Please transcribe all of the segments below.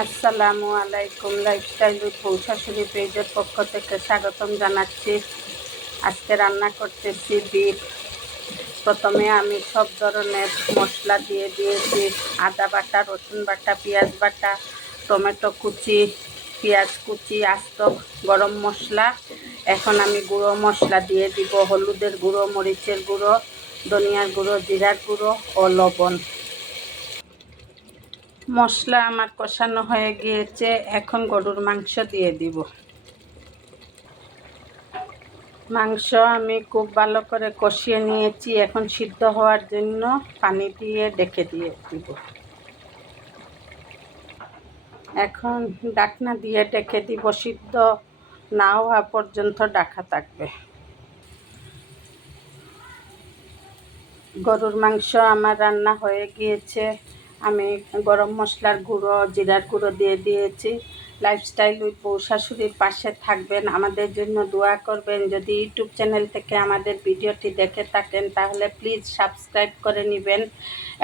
আসসালামু আলাইকুম। Lifestyle with বউ শাশুড়ি পেজের পক্ষ থেকে স্বাগতম জানাচ্ছি। আজকে রান্না করতেছি বিফ। প্রথমে আমি সব ধরনের মশলা দিয়ে দিয়েছি, আদা বাটা, রসুন বাটা, পেঁয়াজ বাটা, টমেটো কুচি, পেঁয়াজ কুচি, আস্ত গরম মশলা। এখন আমি গুঁড়ো মশলা দিয়ে দিব, হলুদের গুঁড়ো, মরিচের গুঁড়ো, ধনিয়ার গুঁড়ো, জিরার গুঁড়ো ও লবণ। মশলা আমার কষানো হয়ে গিয়েছে, এখন গরুর মাংস দিয়ে দিব। মাংস আমি খুব ভালো করে কষিয়ে নিয়েছি, এখন সিদ্ধ হওয়ার জন্য পানি দিয়ে ডেকে দিয়ে দিব। এখন ঢাকনা দিয়ে ডেকে দিব, সিদ্ধ না হওয়া পর্যন্ত ঢাকা থাকবে। গরুর মাংস আমার রান্না হয়ে গিয়েছে। আমি গরম মশলার গুঁড়ো, জিরার গুঁড়ো দিয়ে দিয়েছি। লাইফস্টাইল উইথ বউ শাশুড়ির পাশে থাকবেন, আমাদের জন্য দোয়া করবেন। যদি ইউটিউব চ্যানেল থেকে আমাদের ভিডিওটি দেখে থাকেন তাহলে প্লিজ সাবস্ক্রাইব করে নেবেন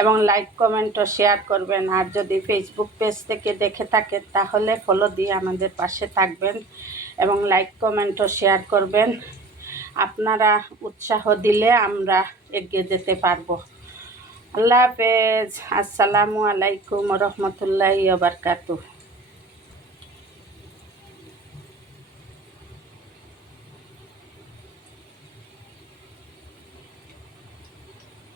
এবং লাইক, কমেন্ট ও শেয়ার করবেন। আর যদি ফেসবুক পেজ থেকে দেখে থাকেন তাহলে ফলো দিয়ে আমাদের পাশে থাকবেন এবং লাইক, কমেন্ট ও শেয়ার করবেন। আপনারা উৎসাহ দিলে আমরা এগিয়ে যেতে পারবো। আল্লাহ হাফেজ। আসসালামু আলাইকুম রহমতুল্লাহি ওয়া বারাকাতুহু।